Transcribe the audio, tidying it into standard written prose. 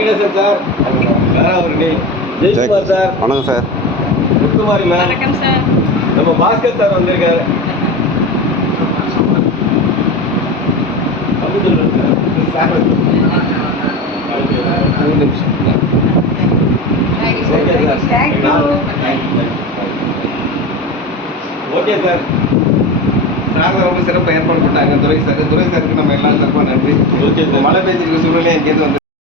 Venkatesan sir, தாராபுரணி, Jayakumar sir, வணக்கம் sir. Muthumari ma'am, வணக்கம் sir. நம்ம பாஸ்கர் சார் வந்திருக்காரு. அமுதன் சார், ஒரு நிமிஷம். Okay sir. சார் ரொம்ப சிறப்பாக ஏற்பாடு பண்ணாங்க. துரை சாருக்கு நம்ம எல்லா சிறப்பாக நன்றி. Okay sir. மழை பெஞ்சிருக்க சூழ்நிலை எங்கேயிருந்து வந்து